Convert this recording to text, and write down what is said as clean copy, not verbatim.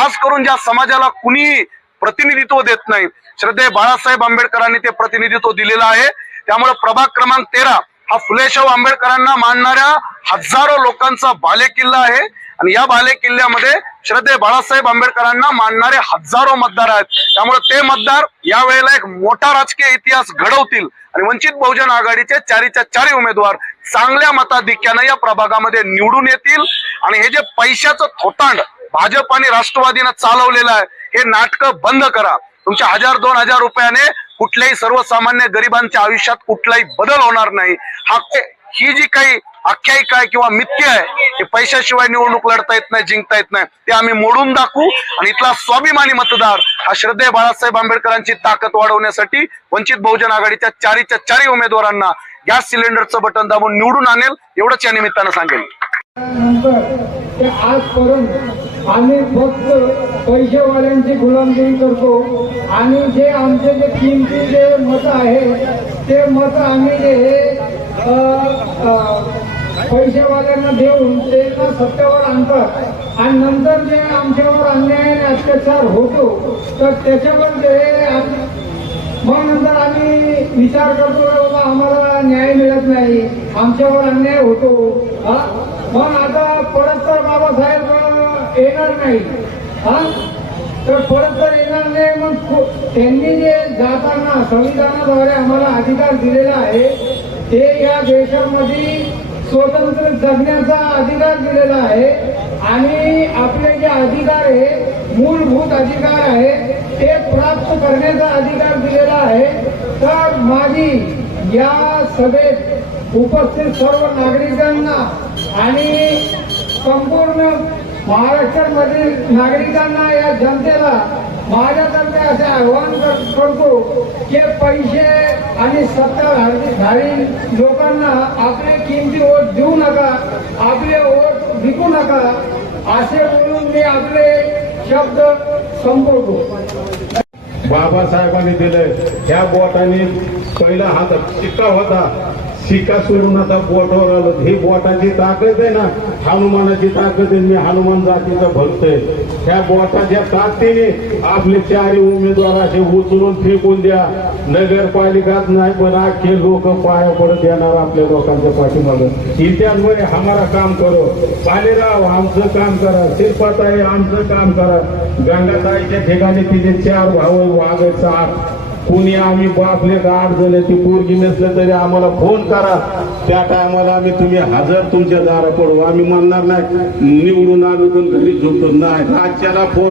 खास करून ज्या समाजाला कुणी प्रतिनिधित्व देत नाही, श्रद्धेय बाळासाहेब आंबेडकरांनी ते प्रतिनिधित्व दिलेलं आहे। त्यामुळे प्रभाग क्रमांक 13 हा फुले शाहू आंबेडकरांना मानणाऱ्या हजारो लोकांचा बालेकिल्ला आहे आणि या बालेकिल्ल्यामध्ये श्रद्धेय बाळासाहेब आंबेडकरांना मानणारे हजारो मतदार आहेत। त्यामुळे ते मतदार या वेळेला एक मोठा राजकीय इतिहास घडवतील आणि वंचित बहुजन आघाडीचे चारीच्या चारी उमेदवार चांगल्या मताधिक्याने या प्रभागामध्ये निवडून येतील। आणि हे जे पैशाचं थोतांड भाजप आणि राष्ट्रवादीनं चालवलेलं आहे, हे नाटक बंद करा। तुमच्या 1000-2000 रुपयाने कुठल्याही सर्वसामान्य गरिबांच्या आयुष्यात कुठलाही बदल होणार नाही। ही जी काही आख्यायिका आहे किंवा मिथ्य आहे, हे पैशाशिवाय निवडणूक लढता येत नाही, जिंकता येत नाही, ते आम्ही मोडून दाखवू आणि इथला स्वाभिमानी मतदार हा श्रद्धेय बाळासाहेब आंबेडकरांची ताकद वाढवण्यासाठी वंचित बहुजन आघाडीच्या चारीच्या चारी उमेदवारांना गॅस सिलेंडरचं बटन दाबून निवडून आणेल, एवढंच या निमित्तानं सांगेल। आजपर्यंत आम्ही फक्त पैसेवाल्यांची गुलामगिरी करतो आणि जे आमचे जे किमती जे मत आहे ते मत आम्ही जे पैसेवाल्यांना देऊन ते सत्तेवर आणतात आणि नंतर जे आमच्यावर अन्याय आणि अत्याचार होतो तर त्याच्यावर जे मग नंतर आम्ही विचार करतो बाबा आम्हाला न्याय मिळत नाही, आमच्यावर अन्याय होतो। मग आता परत तर बाबासाहेब येणार नाही, तर परत तर येणार नाही। मग त्यांनी जे जाताना संविधानाद्वारे आम्हाला अधिकार दिलेला आहे ते या देशामध्ये स्वतंत्र जगण्याचा अधिकार दिलेला आहे आणि आपले जे अधिकार आहे मूलभूत अधिकार आहे ते प्राप्त करण्याचा अधिकार दिलेला आहे। तर माझी या सभेत उपस्थित सर्व नागरिकांना आणि संपूर्ण महाराष्ट्रामधील नागरिकांना या जनतेला माझ्यातर्फे असे आवाहन करतो की पैसे आणि सत्ताधारी लोकांना आपले किमती वोट देऊ नका, आपले वोट विकू नका, असे बोलून मी आपले शब्द संपवतो। बाबासाहेबांनी दिले त्या बोटाने पहिला हात शिक्का होता, शिक्का सोडून आता बोटावर आलं। ही बोटाची ताकद आहे ना, हनुमानाची ताकद आहे। मी हनुमान जातीचा भक्त आहे। त्या बोटाच्या ताकदीने आपले चारी उमेदवार असे उचलून फेकून द्या। नगरपालिकाच नाही पण अख्खे लोक पाया पडत येणार आपल्या लोकांच्या पाठीमागे। इतिहासमध्ये हमारा काम करो, पालेराव आमचं काम करा, शिरपाताई आमचं काम करा। गंगाताईच्या ठिकाणी तिथे 4 भाऊ वाघायचा 8 कोणी आम्ही बापले 8 जणांची पोरगी नसलं तरी आम्हाला फोन करा, त्या टायमाला आम्ही तुम्ही हजर तुमच्या दारा पडू। आम्ही म्हणणार नाही निवडून आलो पण घरी झोपतो नाही, राज्याला फोन